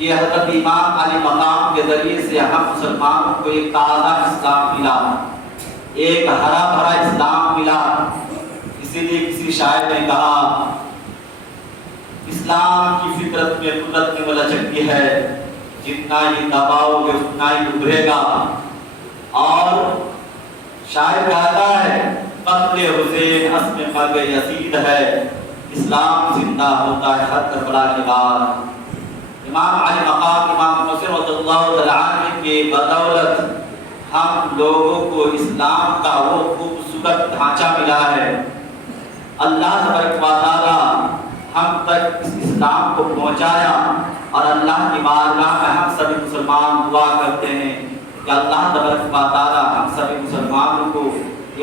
یہ حضرت امام علی مقام کے ذریعے سے ہم مسلمانوں کو ایک تازہ اسلام ملا، ایک ہرا بھرا اسلام ملا۔ اسی لیے کسی شاعر نے کہا اسلام کی فطرت میں قدرت کی ملچکی ہے، جتنا ہی دباؤ گے اتنا ہی ابھرے گا۔ اور شاعر کہتا ہے قتل حسین اسم مرگ یزید ہے، اسلام زندہ ہوتا ہے ہر کربلا کے بعد۔ امام علی مقام امام حسین رضی اللہ تعالیٰ عنہ کے بدولت ہم لوگوں کو اسلام کا وہ خوبصورت ڈھانچہ ملا ہے۔ اللہ تبارک و تعالیٰ ہم تک اس اسلام کو پہنچایا، اور اللہ کی بارگاہ میں ہم سبھی مسلمان دعا کرتے ہیں کہ اللہ تبارک و تعالیٰ ہم سبھی مسلمانوں کو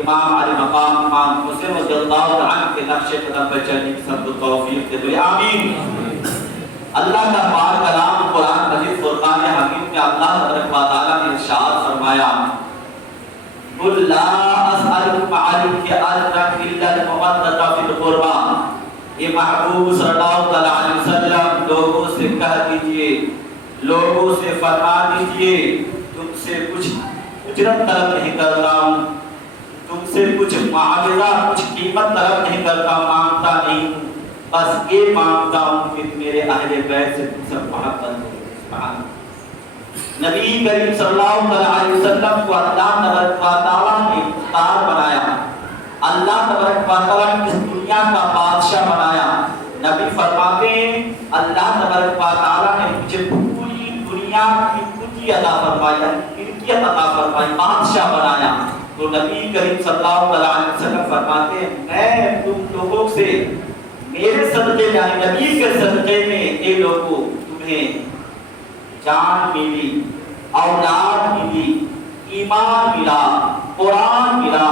امام علی مقام امام حسین رضی اللہ عنہ کے نقش قدم پر چلنے کی سب توفیق دے۔ آمین۔ اللہ کا پاک کلام قرآن مجید فرقان حمید میں اللہ تبارک و تعالیٰ نے ارشاد فرمایا قل لا اسألکم علیہ اجرا الا المودۃ فی القربى۔ یہ محبوب صلی اللہ علیہ وسلم لوگوں سے کہہ دیجئے، لوگوں سے فرما دیجئے تم سے کچھ اجرت طلب نہیں کرتا ہوں، تم سے کچھ معاوضہ کچھ قیمت طلب نہیں کرتا، مانگتا نہیں ہوں، بس یہ مانگتا ہوں کہ میرے اہل بیت سے تم سب محبت ہو۔ سبحان اللہ۔ نبی کریم صلی اللہ علیہ وسلم کو اللہ تبارک و تعالیٰ نے مختار بنایا، اللہ تبارک و تعالیٰ نے اس دنیا کا بادشاہ بنایا۔ نبی فرماتے ہیں اللہ تبارک و تعالیٰ نے مجھے پوری دنیا کی ملکیت عطا فرمائی، ملکیت عطا فرمائی، بادشاہ بنایا۔ تو نبی کریم صلی اللہ علیہ وسلم فرماتے ہیں میں تم لوگوں سے میرے صدقے میں یعنی نبی کے صدقے میں اے لوگوں تمہیں جان ملی، اولاد ملی، ایمان ملا، قرآن ملا،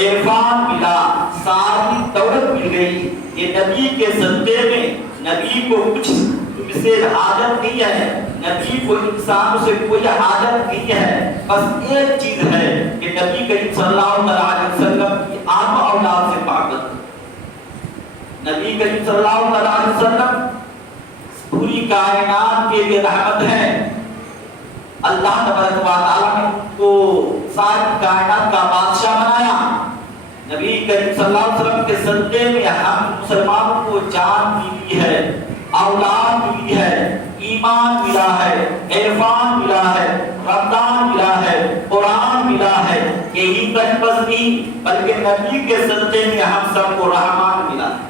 عرفان ملا، ساری دولت مل گئی۔ یہ نبی کے صدقے میں نبی کو کچھ تم سے حاجت نہیں ہے، نبی کو انسانوں سے کوئی حاجت نہیں ہے، بس ایک چیز ہے کہ نبی کریم صلی اللہ علیہ وسلم کی آب و اولاد سے پاکت۔ نبی کریم صلی اللہ علیہ وسلم پوری کائنات کے لیے رحمت ہے۔ اللہ تبارک و تعالیٰ نے ان کو ساری کائنات کا بادشاہ بنایا۔ نبی کریم صلی اللہ علیہ وسلم کے صدقے میں ہم مسلمانوں کو جان ملی ہے، اولاد ملی ہے، ایمان ملا ہے، عرفان ملا ہے، رمضان ملا ہے، قرآن ملا ہے۔ یہی تک بس نہیں بلکہ نبی کے صدقے میں ہم سب کو رحمان ملا ہے،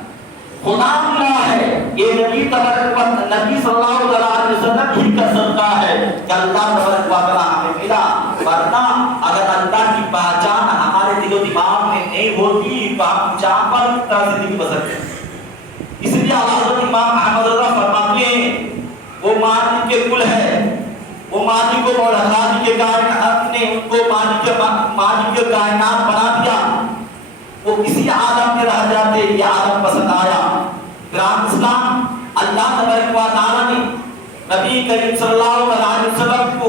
خدا ملا ہے۔ یہ نبی تبارک و نبی صلی اللہ علیہ وسلم ہی کا صدقہ ہے کہ اللہ تبارک و تعالیٰ ہمیں ملا، ورنہ اگر اللہ کی پہچان ہمارے دل و دماغ میں نہیں ہوتی تو ہم جانور کی طرح زندگی بسر کرتے۔ اس لیے حضرت امام احمد رضا فرماتے ہیں وہ مالک کے کل ہے، وہ مالک و مولا خالق کے کائنات نے ان کو مالک کے کائنات بنا دیا، وہ کسی عالم میں رہ جاتے یہ عالم پسند آیا۔ گرام اسلام اللہ تبارک و تعالیٰ نے نبی کریم صلی اللہ علیہ وسلم کو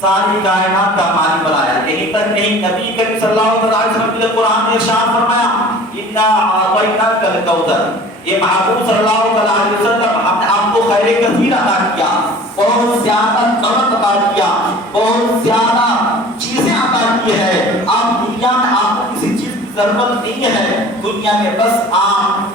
ساری کائنات کا مالک بنایا۔ یہی تک نہیں نبی کریم صلی اللہ علیہ وسلم نے قرآن میں ارشاد فرمایا انا اعطیناک الکوثر۔ یہ محبوب صلی اللہ علیہ وسلم ہم نے آپ کو خیر کثیر عطا کیا، بہت زیادہ دولت عطا کیا، بہت زیادہ چیزیں عطا کی ہے۔ آپ دنیا میں آپ کو کسی چیز کی ضرورت نہیں ہے، دنیا میں بس آپ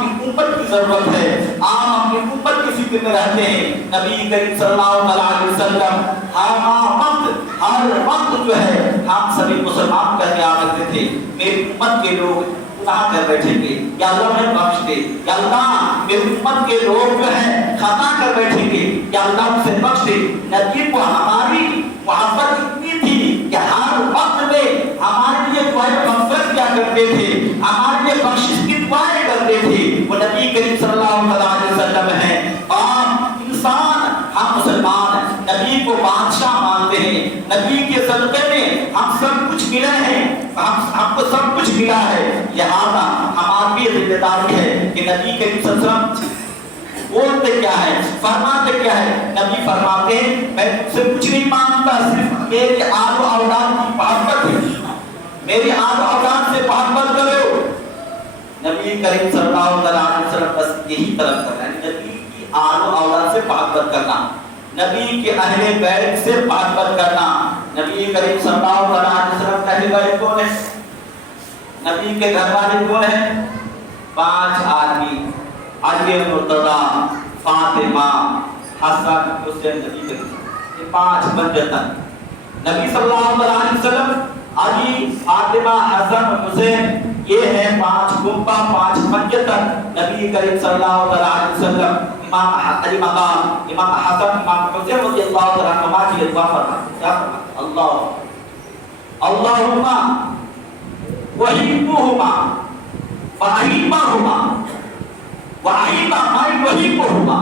کی امت کی ضرورت ہے، آپ اپنی امت کی فکر میں رہتے ہیں۔ نبی کریم صلی اللہ علیہ وسلم ہر وقت جو ہے ہم سبھی مسلمان کہنے آتے تھے میری امت کے لوگ گناہ کر بیٹھیں گے یا اللہ انہیں بخش دے، یا اللہ میری امت کے لوگ جو ہیں خطا کر بیٹھیں گے یا اللہ ان سے بخش دے۔ نبی کو ہماری محبت اتنی تھی کہ ہر وقت میں ہمارے لیے دعائیں مغفرت کیا کرتے تھے، ہمارے لیے بخشش کی دعائیں کرتے تھے۔ وہ نبی کریم صلی اللہ علیہ وسلم ہیں۔ عام انسان ہم مسلمان نبی کو بادشاہ مانتے ہیں، نبی کے صدقے میں ہم سب کچھ ملا ہے، ہم کو سب کچھ ملا ہے، لہذا ہماری ذمہ داری ہے کہ نبی کریم صلی اللہ علیہ وسلم بولتے کیا ہے، فرماتے کیا ہے۔ نبی فرماتے ہیں میں تم سے کچھ نہیں مانگتا، صرف میرے آل و اولاد کی محبت ہے، میری آل و اولاد سے محبت کرو۔ نبی کریم صلی اللہ علیہ وسلم بس یہی طلب کر رہے ہیں، نبی کی آل و اولاد سے محبت کرنا۔ نبی کے اہل بیت سے محبت کرنا. نبی کریم صلی اللہ علیہ وسلم کا اہل بیت کون ہے؟ نبی کے گھر والے کون ہیں؟ 5 آدمی: علی مرتضیٰ، فاطمہ، حسن، حسین. نبی کے 5 بندتن. نبی صلی اللہ علیہ وسلم علی، فاطمہ، حسن، حسین، یہ ہیں 5 کنبہ، 5 بندتن. نبی کریم صلی اللہ علیہ وسلم امام علی مقام، امام حسن، امام حسین رضی اللہ تعالیٰ عنہما کی دعا فرماتے. کیا فرماتے؟ اللہم وحیبہما وحیبہما وحیبہما.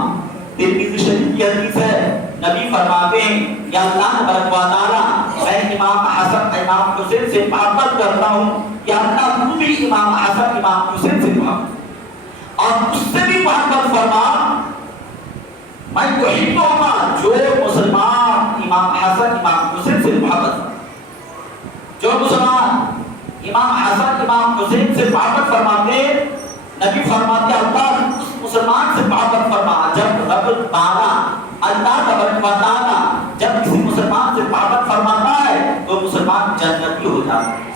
ترمذی شریف کی حدیث ہے. نبی فرماتے ہیں یا اللہ تبارک و تعالی میں امام حسن امام حسین سے محبت کرتا ہوں، یا اللہ تو بھی امام حسن امام حسین سے محبت اور اس سے بھی محبت فرما. میں وہی کہوں جو مسلمان امام حسن امام حسین سے محبت، جو مسلمان امام حسن امام حسین سے محبت فرماتے، نبی فرماتے اللہ اس مسلمان سے محبت فرما. جب رب تعالی اللہ تبارک و تعالی جب کسی مسلمان سے محبت فرماتا ہے تو مسلمان جنتی ہو جاتا ہے،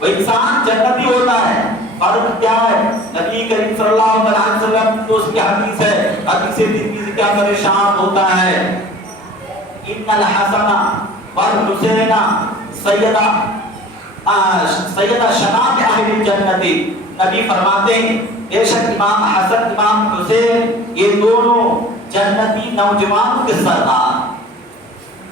وہ انسان جنتی ہوتا ہے. فرق کیا ہے؟ نبی کریم صلی اللہ علیہ وسلم تو اس کی حدیث ہے، حدیث ترمذی کا ارشاد ہوتا ہے ان الحسن والحسین سیدہ شنات اہل جنت. نبی فرماتے ہیں بے شک امام حسن امام حسین یہ دونوں جنتی نوجوانوں کے سردار،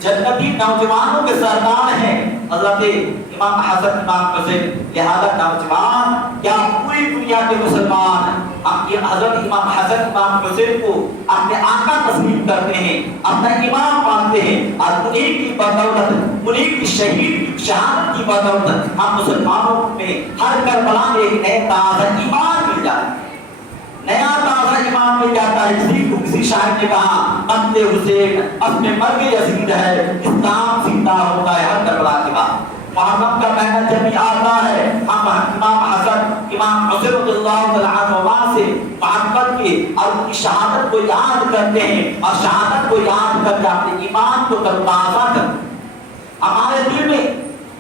جنتی نوجوانوں کے سردار ہیں حضرت امام حسن امام حسین. لہذا نوجوان کیا پوری دنیا کے مسلمان حضرت امام حسن امام حسین کو اپنے آقا تسلیم کرتے ہیں، اپنا امام مانتے ہیں، اور انہیں کی بدولت، انہیں کی شہید شہادت کی بدولت ہم مسلمانوں میں ہر کربلا میں ایک نئے تازہ ایمان مل جاتا ہے، نیا تازہ ایمان مل جاتا ہے. کسی شاعر نے کہا قتل حسین اصل مرگ یزید ہے، اسلام زندہ ہوتا ہے ہر کربلا کے بعد. محرم کا مہینہ جب بھی آتا ہے ہم امام حسن امام حسین رضی اللہ عنہما سے محبت کی اور ان کی شہادت کو یاد کرتے ہیں، اور شہادت کو یاد کر کے اپنے ایمان کو تازہ کرتے ہیں. ہمارے دل میں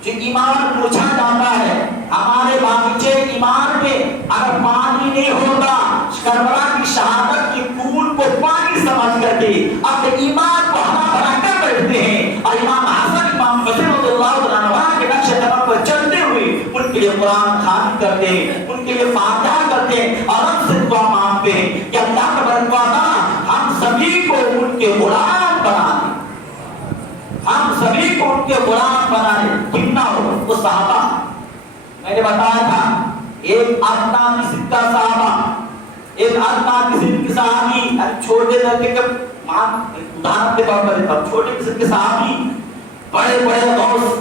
جو ایمان پوچھا جاتا ہے، ہمارے باغیچے ایمان میں اگر پانی نہیں ہوگا، کربلا کی شہادت کی پھول کو پانی سمجھ کر کے اپنے ایمان کو ہرا بھرا کر بیٹھتے ہیں، اور امام حسن امام حسین رضی اللہ عنہ کے نقش قدم پر چلتے ہوئے ان کے لیے قرآن خوانی کرتے ہیں، ان کے لیے فاتحہ کرتے ہیں، اور رب سے دعا مانگتے ہیں کہ اللہ تبارک و تعالی ہم سبھی کو ان کے غلام بنا دے، ہم سبھی کو ان کے غلام بنا دے. کتنا ہو وہ صحابہ میں نے بتایا تھا، ایک آدنا قسم کا صحابہ، ایک آدنا قسم کے صحابی، چھوٹے لڑکے کے ادھارن کے طور پر دیتا ہوں، چھوٹے قسم کے صحابی بڑے بڑے غوث،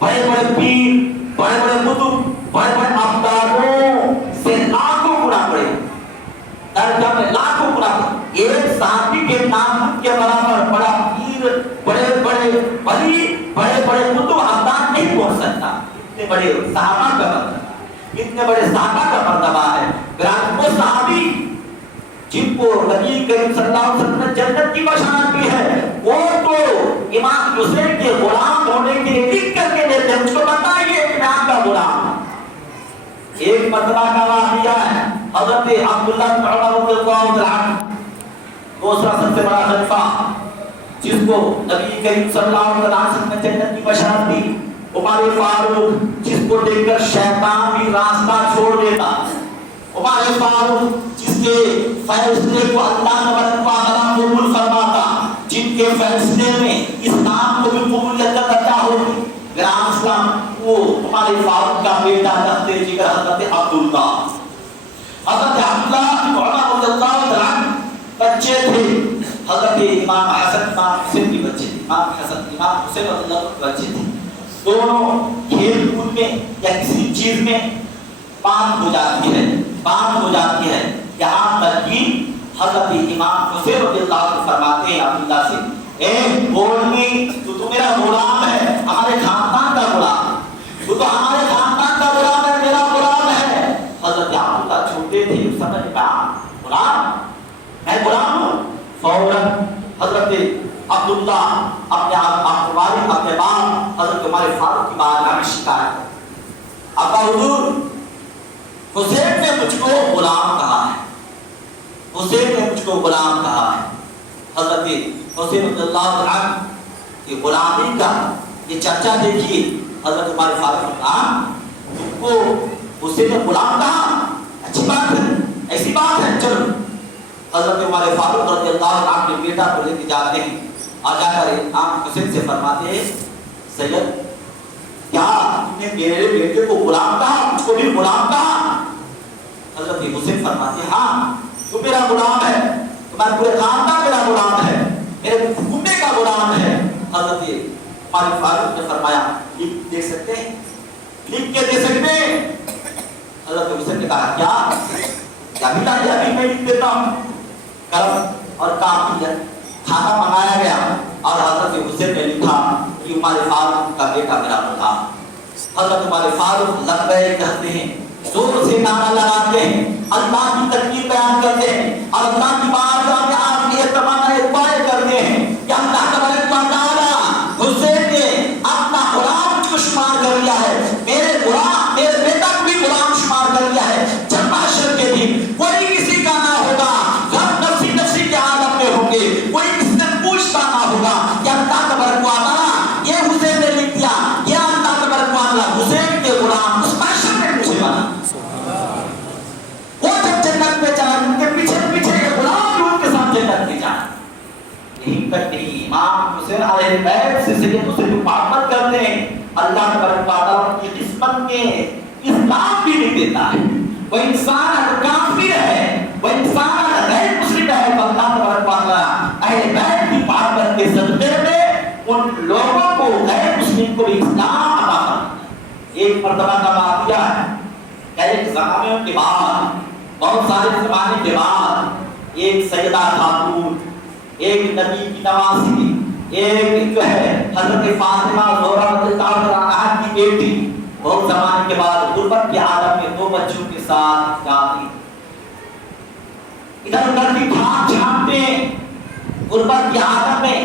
بڑے بڑے پیر، بڑے بڑے قطب، بڑے بڑے افطاروں سے لاکھوں گنا بڑے، درجہ میں لاکھوں گنا بڑے. ایک صحابی کے نام کے برابر بڑا پیر، بڑے بڑے ولی، بڑے بڑے قطب افطار نہیں پہنچ سکتا. اتنے بڑے صحابہ کا مرتبہ، اتنے بڑے صحابہ کا مرتبہ ہے. وہ صحابی جن کو نبی کریم صلی اللہ علیہ وسلم نے جنت کی بشارت دی ہے، وہ تو امام حسین کے غلام ہونے کے لیے لکھ کر کے دیتے ہیں. اس کو بتائیے کہ میں آپ کا غلام. ایک مرتبہ کا واقعہ ہے، حضرت عبداللہ بن عمر رضی اللہ عنہ، دوسرا سب سے بڑا خلیفہ جس کو نبی کریم صلی اللہ علیہ وسلم نے جنت کی بشارت دی، عمر فاروق جس کو دیکھ کر شیطان بھی راستہ چھوڑ دیتا، عمر فاروق جس کے فیصلے کو اللہ تبارک و تعالی قبول فرماتا، جن کے فیصلے میں اسلام کو بھی قبولیت عطا ہوتی. گرام اسلام وہ عمر فاروق کا بیٹا دستے جگر حضرت عبداللہ بن عمر رضی اللہ عنہ بچے تھے. حضرت امام حسن امام حسین کے بچے تھے، امام حسن امام حسین رضی اللہ عنہ بچے تھے. دونوں کھیل کود میں یا کسی چیز میں بات ہو جاتی ہے، بات ہو جاتی ہے. یہاں تک کہ حضرت امام حسین رضی اللہ عنہ فرماتے ہیں عبداللہ سے، اے بولنی تو میرا غلام ہے، ہمارے خاندان کا غلام، تو ہمارے خاندان کا غلام ہے، میرا غلام ہے. حضرت عبداللہ چھوٹے تھے، سمجھ پا غلام میں غلام ہوں. فوراً حضرت عبداللہ اپنے اپنے باپ حضرت عمر فاروق کی بارگاہ میں شکایت ہے، ابا حضور حسین نے مجھ کو غلام کہا ہے، حسین نے مجھ کو غلام کہا ہے۔ حضرت حسین رضی اللہ عنہ کی غلامی کا یہ چرچا دیکھیے، حضرت عمر فاروق نے کہا تم کو حسین نے غلام کہا، اچھی بات ہے، ایسی بات ہے، چلو۔ حضرت عمر فاروق رضی اللہ عنہ اپنے بیٹا کو لے کے جاتے ہیں اور جا کر امام حسین سے فرماتے ہیں سید کیا تم نے میرے بیٹے کو غلام کہا، مجھ کو بھی غلام کہا؟ حضرت حسین فرماتے ہیں ہاں تو میرا غلام ہے، تمہارے پورے خاندان میرا غلام ہے، میرے کنبے کا غلام ہے۔ حضرت عمر فاروق نے فرمایا لکھ دے سکتے ہیں، لکھ کے دے سکتے ہیں؟ حضرت حسین نے کہا کیا بیٹا یہ ابھی میں لکھ دیتا ہوں۔ قلم اور کاپی کھانا منگایا گیا اور حضرت حسین نے لکھا کہ عمر فاروق کا بیٹا میرا غلام۔ حضرت عمر فاروق لبیک کہتے ہیں، زور سے نعرہ لگاتے ہیں، اللہ کی تکبیر بیان کرتے ہیں اور اللہ کی بارگاہ میں آپ یہ تمنا دعائیں کرتے ہیں کہ اللہ تبارک و تعالی حسین نے اپنا غلام مجھ کو شمار کر لیا ہے، میرے غلام میرے بیٹا کو بھی غلام شمار کر لیا ہے۔ جب محشر کے دن کوئی کسی کا نہ ہوگا، ہم نفسی نفسی کے عالم میں ہوں گے، کوئی کسی سے پوچھتا نہ ہوگا کہ اللہ تبارک و تعالی یہ حسین نے لکھ دیا، یہ اللہ تبارک و تعالی حسین کے غلام اس محشر میں مجھے بنا۔ وہ جب جنت میں چلا ان کے پیچھے پیچھے یہ غلام بھی ان کے ساتھ جنت میں جائے۔ یہیں تک نہیں، امام حسین علیہ بیت سے سید اسے جو محبت کرتے ہیں، اللہ تبارک و تعالی کی قسمت میں اسلام بھی نہیں دیتا ہے۔ وہ انسان اگر کافر ہے، وہ انسان اگر غیر مسلم ہے تو اللہ تبارک و تعالی اہل بیت کی محبت کے صدقے میں ان لوگوں کو غیر مسلم کو بھی اسلام عطا کرتا ہے۔ ایک مرتبہ کا واقعہ ہے، ایک زمانے کے بعد، بہت سارے زمانے کے بعد، ایک سیدہ خاتون، ایک نبی کی نوازی، ایک جو ہے حضرت فاطمہ زہرا رضی اللہ عنہا کی بیٹی، بہت زمانے کے بعد غربت کے عالم میں دو بچوں کے ساتھ جاتی، ادھر ادھر کی بھاگ چھانتے ہیں، غربت کے عالم میں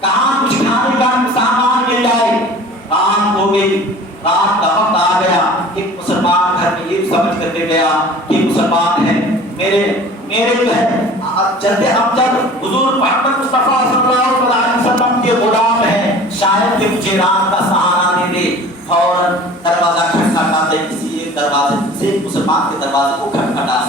کہاں کچھ کھانے کا سامان مل جائے، رات ہو گئی، رات کا وقت آ گیا، ایک مسلمان گھر میں یہ سمجھ کر کے گیا کہ مسلمان ہے، میرے جو ہے جد امجد حضور محمد مصطفیٰ صلی اللہ علیہ وسلم کے غلام ہیں، شاید کہ مجھے رات کا سہارا دے دے۔ فوراً دروازہ کھٹکھٹاتے کسی ایک دروازے سے مسلمان کے دروازے کو کھٹکھٹا،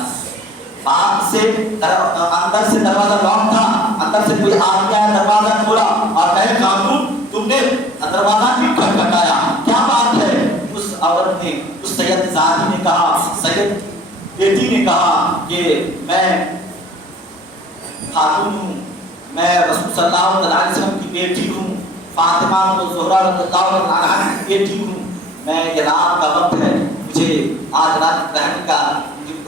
باہر سے اندر سے دروازہ لاک تھا، اندر سے کوئی آدمی آیا، دروازہ کھولا اور کہے خاتون تم نے دروازہ کیوں کھٹکھٹایا، کیا بات ہے؟ اس عورت نے، اس سید زادی نے کہا، سید بیٹی نے کہا کہ میں خاتون ہوں، میں رسول صلی اللہ علیہ وسلم کی بیٹی ہوں، فاطمہ زہرا رضی اللہ عنہا کی بیٹی ہوں، میں یہ رات کا وقت ہے، مجھے آج رات رہنے کا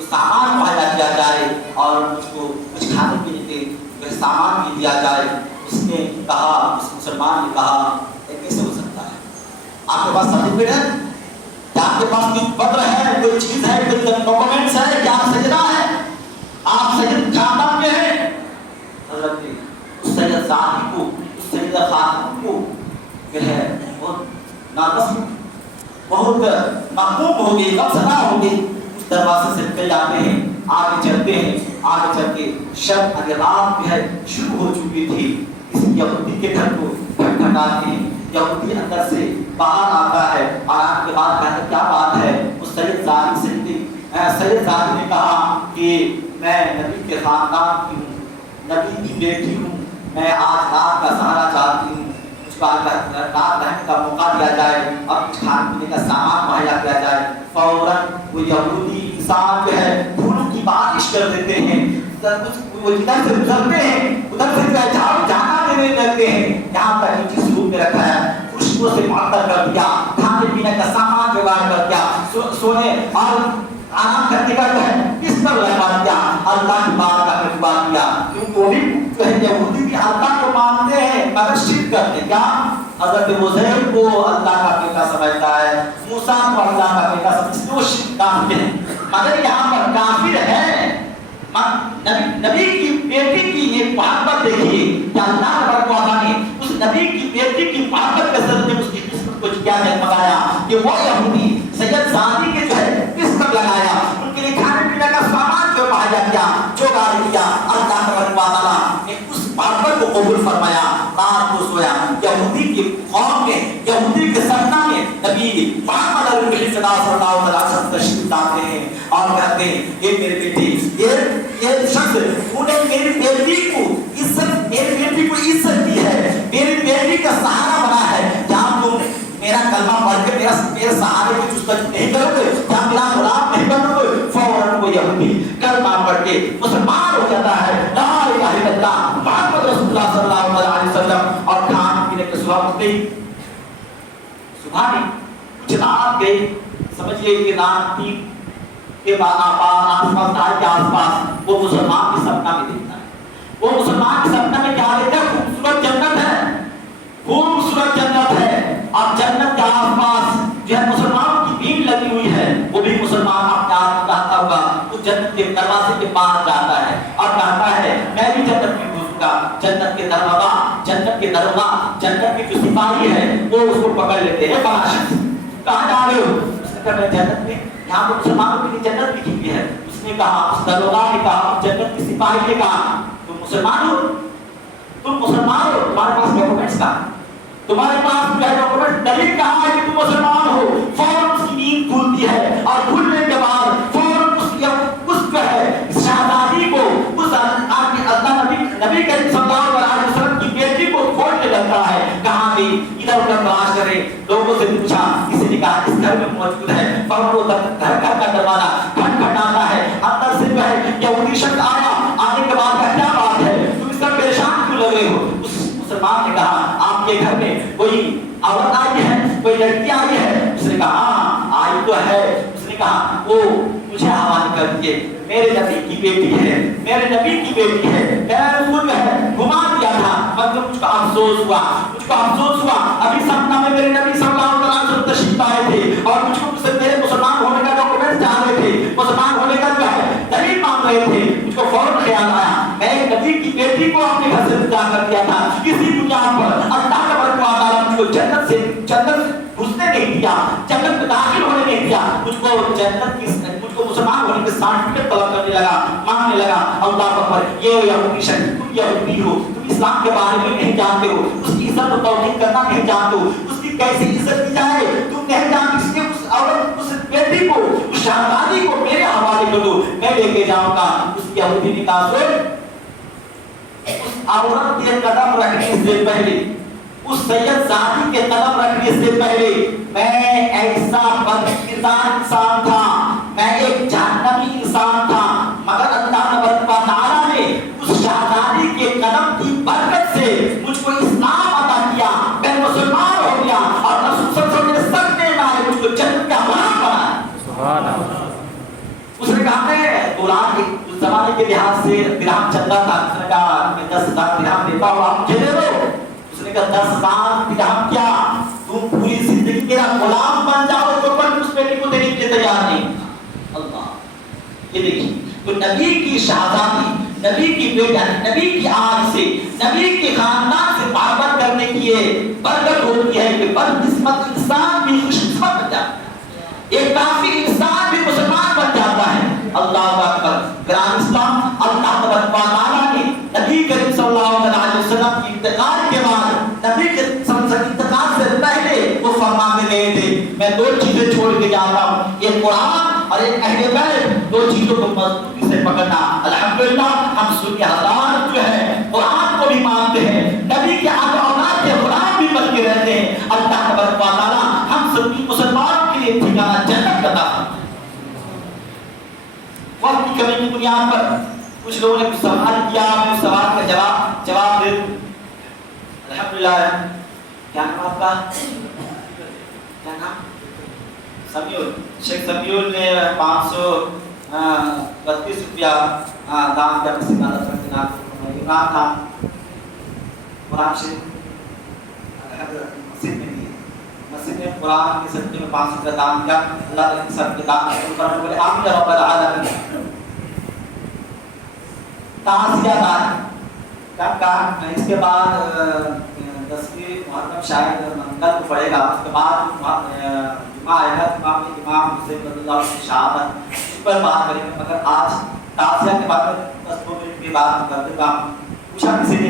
سامان مہیا کیا جائے اور مجھ کو کچھ کھانے پینے کے سامان بھی دیا جائے۔ اس نے کہا، اس مسلمان نے کہا یہ کیسے ہو سکتا ہے؟ آپ کے پاس سرٹیفکیٹ ہے کیا؟ آپ کے پاس کوئی پتر ہے، کوئی چیز ہے، کوئی ڈاکومنٹس ہے کہ آپ سیدہ ہیں، آپ سید خاندان کے ہیں؟ حضرت اس سید زادی کو، اس سید خاتون کو جو ہے بہت ناقص، بہت مغموم ہو گئی، غمزدہ ہو گئی۔ دروازے سے نکل جاتے ہیں، آگے چلتے ہیں، آگے چل کے شب اگر رات جو ہے شروع ہو چکی تھی، اس یہودی کے گھر کو کھٹکھٹاتے ہیں، یہودی اندر سے باہر آتا ہے اور آپ کے بعد کہتا ہے کیا بات ہے؟ اس سید زادی نے کہا کہ میں نبی کے خاندان کی ہوں، نبی کی بیٹی ہوں، میں آج رات کا سہارا چاہتی ہوں، اس کا رات رہنے کا موقع دیا جائے اور کچھ کھانے پینے کا سامان مہیا کیا جائے۔ فوراً وہ یہودی انسان جو ہے پھولوں کی بارش کر دیتے ہیں، وہ ادھر سے گزرتے ہیں، ادھر سے جانا دینے لگتے ہیں، یہاں تک جس روم میں رکھا ہے خوشبو سے معطر کر دیا، کھانے پینے کا سامان جگاڑ کر دیا، سونے اور آرام کرنے کا جو ہے بستر لگا دیا، اللہ کی بات کا دعا کیا، کیونکہ وہ بھی یہودی بھی اللہ کو مانتے ہیں مگر شرک کرتے ہیں۔ کیا حضرت عزیر کو اللہ کا بیٹا سمجھتا ہے، موسیٰ کو اللہ کا بیٹا سمجھتا ہے، وہ شرک کافر ہے، مگر یہاں پر کافر ہے۔ نبی کی بیٹی کی یہ محبت دیکھیے کہ اللہ قبول فرمایا. رات کو سویا, یہودی کی قوم میں, یہودی کے سرنا میں نبی محمد عربی صلی اللہ علیہ وسلم تشریف لاتے ہیں اور کہتے ہیں یہ میرے بیٹی, یہ شخص انہیں میری بیٹی کو عزت, میری بیٹی کو عزت دی ہے, میری بیٹی کا سہارا بنا ہے. جہاں تم میرا کلمہ پڑھ کے میرے سہارے کی جستجو نہیں کرو گے, جہاں میرا غلام نہیں بنو گے, فوراً وہ یہودی کلمہ پڑھ کے مسلمان ہو جاتا ہے. لا الہ الا اللہ محمد رسول اللہ صلی اللہ علیہ وسلم. اور کھان پینے کے صبح اٹھتے ہی, صبح نہیں کچھ رات گئی, سمجھئے کہ رات تھی کے بعد آس پاس کے آس پاس وہ مسلمان کی سپنا میں دیکھتا ہے. وہ مسلمان کی سپنا میں کیا دیکھتا ہے؟ خوبصورت جنت ہے, خوبصورت جنت ہے. اور جنت کے آس پاس جو ہے مسلمانوں کی بھیڑ لگی ہوئی ہے. وہ بھی مسلمان اپنے آپ کو کہتا ہوگا وہ جنت کے دروازے کے پاس جاتا ہے اور کہتا ہے میں بھی جنت میں گھسوں گا. جنت کے دروازہ, جنت کے دروازہ, جنت کے جو سپاہی ہے وہ اس کو پکڑ لیتے ہیں. بڑا شخص کہاں جا رہے ہو؟ اس نے کہا میں جنت میں, یہاں تو مسلمانوں کے لیے جنت لکھی ہوئی ہے. اس نے کہا, اس دروگاہ نے کہا, جنت کے سپاہی نے کہا تم مسلمان ہو, تم مسلمان ہو, تمہارے پاس ڈاکومنٹس کا, تمہارے پاس کیا ڈاکومنٹ دلیل کہاں ہے کہ تم مسلمان ہو؟ فوراً اس کی نیند کھلتی ہے اور کھلنے کے بعد فوراً اس جو ہے شہزادی کو, اس اللہ نبی کریم صلی اللہ علیہ وسلم کی بیٹی کو کھولنے لگتا ہے. کہاں گئی؟ ادھر ادھر تلاش کرے, لوگوں سے پوچھا, کسی نے کہا اس گھر میں موجود ہے. فوراً وہ گھر کا دروازہ کھٹکھٹاتا ہے. اندر سے جو ہے یہودی شخص آیا, آنے کے بعد کیا بات ہے, تم اس طرح پریشان کیوں لگ رہے ہو؟ اس مسلمان نے کہا آپ کے گھر میں کوئی عورت آئی ہے, کوئی لڑکی آئی ہے؟ اس نے کہا ہاں آئی تو ہے. اس نے کہا وہ مجھے حوالے کر دیے, میرے نبی کی بیٹی ہے, میرے نبی کی بیٹی ہے. میں جو ہے گھما دیا تھا, مطلب مجھ کو افسوس ہوا, مجھ کو افسوس ہوا. ابھی سپنا میں میرے نبی صلی اللہ علیہ وسلم تشریف لائے تھے اور مجھ کو میرے مسلمان ہونے کا ڈاکومنٹ چاہ رہے تھے, مسلمان ہونے کا جو ہے دلیل مانگ رہے تھے. مجھ کو فوراً خیال آیا میں ایک نبی کی بیٹی کو اپنے گھر سے جدا کر دیا تھا. کسی بنیاد پر اللہ تبارک و تعالیٰ مجھ کو جنت سے گھسنے نہیں دیا, جنت میں داخل ہونے نہیں دیا. مجھ کو جنت کی, مجھ کو مسلمان ہونے کے سرٹیفکیٹ طلب کرنے لگا, مانگنے لگا. اللہ اکبر, یہ یہودی شخص, تم یہودی ہو, تم اسلام کے بارے میں نہیں جانتے ہو, اس کی عزت و توقیر کرنا نہیں جانتے ہو, اس کی کیسی عزت کی جائے تم نہیں جانتے. اس لیے اس عورت, اس بیٹی کو, اس شہزادی کو میرے حوالے کر دو, میں لے کے جاؤں گا. اس یہودی نے کہا سن, اس عورت کے قدم رکھنے سے پہلے, اس سید زادی کے قدم رکھنے سے پہلے میں ایسا بدکردار انسان تھا, میں ایک جہنمی انسان تھا. مگر اللہ تبارک و تعالیٰ نے اس شہزادی کے قدم کی برکت سے مجھ کو اسلام عطا کیا, میں مسلمان ہو گیا اور رسول صلی اللہ علیہ وسلم نے سب نے مارے مجھ کو جنت کا غلام بنایا. سبحان اللہ. اس نے کہا میں قرآن اس زمانے کے لحاظ سے درہم چندہ تھا. اس نے کہا میں 10,000 درہم دیتا ہوں, آپ مجھے دے دو. اس نے کہا 10,000 درہم کیا, تم پوری زندگی میرا غلام بن جاؤ تو پر اس بیٹی کو دینے کے لیے تیار نہیں. اللہ, یہ دیکھیے تو نبی کی شہزادی, نبی کی بیٹی, نبی کی آنکھ سے, نبی کے خاندان سے محبت کرنے کی یہ برکت ہوتی ہے کہ بدقسمت انسان بھی خوش قسمت بن جاتا ہے, ایک کافی انسان بھی مسلمان بن جاتا ہے. اللہ اکبر. گرام اسلام, اللہ تبارک و تعالیٰ نے نبی کریم صلی اللہ علیہ وسلم کی انتقال کے بعد, نبی کے انتقال سے پہلے وہ فرماتے رہے تھے میں 2 چیزیں چھوڑ کے جاتا ہوں, ایک قرآن اور ایک اہل بیت. 2 چیزوں کو مضبوطی سے پکڑنا. الحمدللہ ہم سنی حضرات جو ہے قرآن کو بھی مانتے ہیں, نبی کے اولاد کے غلام بھی بن کے رہتے ہیں. اللہ تبارک و تعالیٰ ہم سنی مسلمانوں کے لیے ٹھکانہ جنت کا عطا. وقت کی کمی کی بنیاد پر کچھ لوگوں نے کچھ سوال کیا, میں اس سوال کا جواب دے دوں. الحمدللہ. کیا نام آپ کا, کیا نام؟ سمیول. شیخ سمیول نے 532 روپیہ دان کیا مسجد میں اللہ کے نام کو عمران تھا. قرآن شریف مسجد میں دی, مسجد میں قرآن کی صدقے میں 500 روپیہ دان کیا. اللہ تعالیٰ کی سب کے دان پر بولے آمین رب العالمین. تعزیہ دان کب کا, اس کے بعد 10ویں محرم شاید کل کو پڑے گا. اس کے بعد جمعہ آئے گا, امام حسین رضی اللہ کی شہادت, اس پر بات کریں گے. مگر آج تعزیہ کے بارے میں 10 منٹ کی بات کر دوں گا. پوچھا کسی نے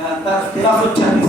1336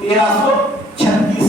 1336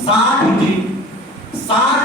60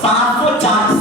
704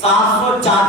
704